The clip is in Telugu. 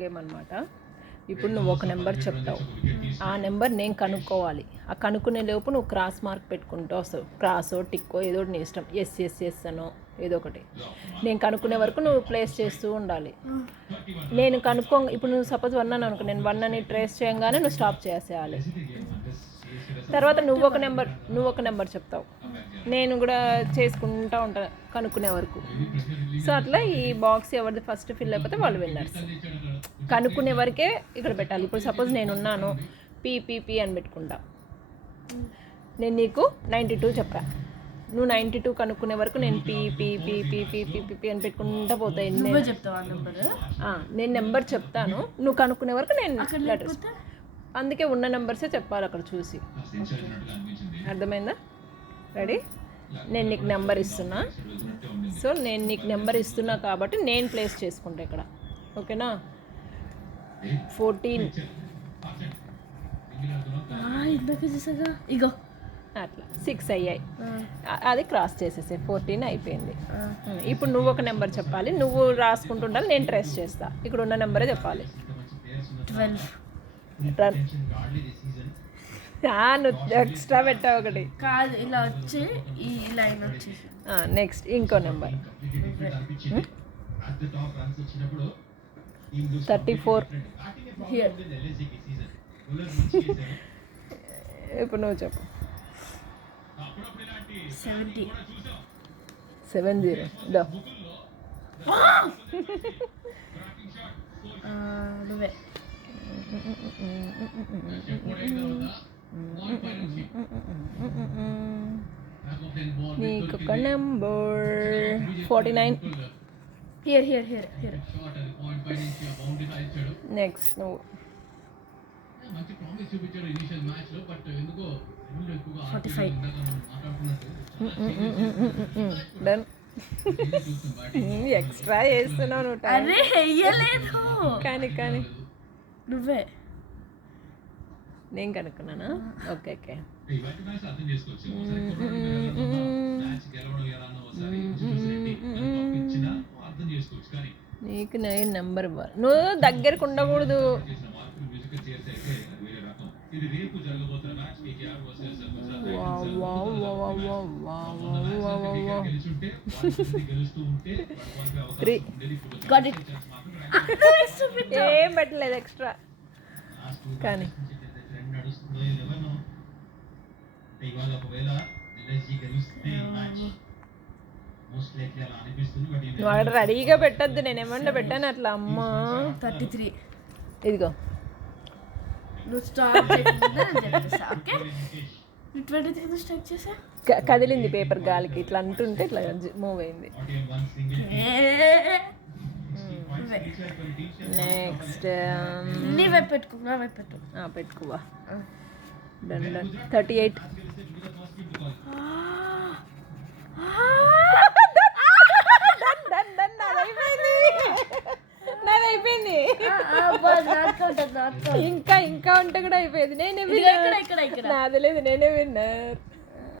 గేమ్ అనమాట. ఇప్పుడు నువ్వు ఒక నెంబర్ చెప్తావు, ఆ నెంబర్ నేను కనుక్కోవాలి. ఆ కనుక్కునే లోపు నువ్వు క్రాస్ మార్క్ పెట్టుకుంటూ వస్తావు. క్రాసో టిక్కో ఏదో ఒకటి నీ ఇష్టం, ఎస్ ఎస్ ఎస్ అనో ఏదో ఒకటి. నేను కనుక్కునే వరకు నువ్వు ప్లేస్ చేస్తూ ఉండాలి. నేను ఇప్పుడు నువ్వు సపోజ్ 1 అని అనుకో, నేను 1 అని ట్రేస్ చేయగానే నువ్వు స్టాప్ చేసేయాలి. తర్వాత నువ్వు ఒక నెంబర్ చెప్తావు, నేను కూడా చేసుకుంటూ ఉంటాను కనుక్కునే వరకు. సో అట్లా ఈ బాక్స్ ఎవరిది ఫస్ట్ ఫిల్ అయిపోతే వాళ్ళు విన్నర్స్. కనుక్కునే వరకే ఇక్కడ పెట్టాలి. ఇప్పుడు సపోజ్ నేనున్నాను, పీ అని పెట్టుకుంటా. నేను నీకు 92 చెప్పా, నువ్వు 92 కనుక్కునే వరకు నేను పీ అని పెట్టుకుంటా పోతాయి. నేను నెంబర్ చెప్తాను, నువ్వు కనుక్కునే వరకు నేను లెటర్స్. అందుకే ఉన్న నెంబర్సే చెప్పాలి అక్కడ చూసి. అర్థమైందా? రెడీ? నేను నీకు నెంబర్ ఇస్తున్నా. సో నేను నీకు నెంబర్ ఇస్తున్నా కాబట్టి నేను ప్లేస్ చేసుకుంటా ఇక్కడ. ఓకేనా? 14 ఇగో అట్లా 6 అయ్యాయి. అది క్రాస్ చేసేసే 14 అయిపోయింది. ఇప్పుడు నువ్వు ఒక నెంబర్ చెప్పాలి, నువ్వు రాసుకుంటుండాలి, నేను ట్రేస్ చేస్తా. ఇక్కడ ఉన్న నెంబరే చెప్పాలి. 12. నువ్వు ఎక్స్ట్రా పెట్టావు ఒకటి. కాదు, ఇలా వచ్చి ఈ లైన్ వచ్చేసి నెక్స్ట్ ఇంకో నెంబర్ 34. ఇప్పుడు నువ్వు చెప్పు. 70. దో నువ్వే. నీకు ఒక నెంబర్ 49. హియర్. నెక్స్ట్ నువ్వు 45. డన్. ఎక్స్ట్రా చేస్తున్నావు నువ్వు. అరే వెయ్యలేదు. కానీ నువ్వే. నేను కనుక్కున్నానా? ఓకే. నీకు నేను నెంబర్ ఇవ్వాలి, నువ్వు దగ్గరకు ఉండకూడదు. ఏం పెట్టలేదు ఎక్స్ట్రా. కానీ నువ్వు అక్కడ రెడీగా పెట్టద్దు, నేను ఏమన్నా పెట్టాను అట్లా. అమ్మా 33. ఇదిగో నువ్వు స్టార్ట్ ఓకే. 23 స్టార్ట్ చేసా. కదిలింది పేపర్ గాలికి, ఇట్లా అంటుంటే ఇట్లా మూవ్ అయింది. నెక్స్ట్ నీవే పెట్టుకోవా. 38. నాది అయిపోయింది. ఇంకా ఉంటే కూడా అయిపోయింది. నేనే విన్నర్. నాది లేదు, నేనే విన్నర్.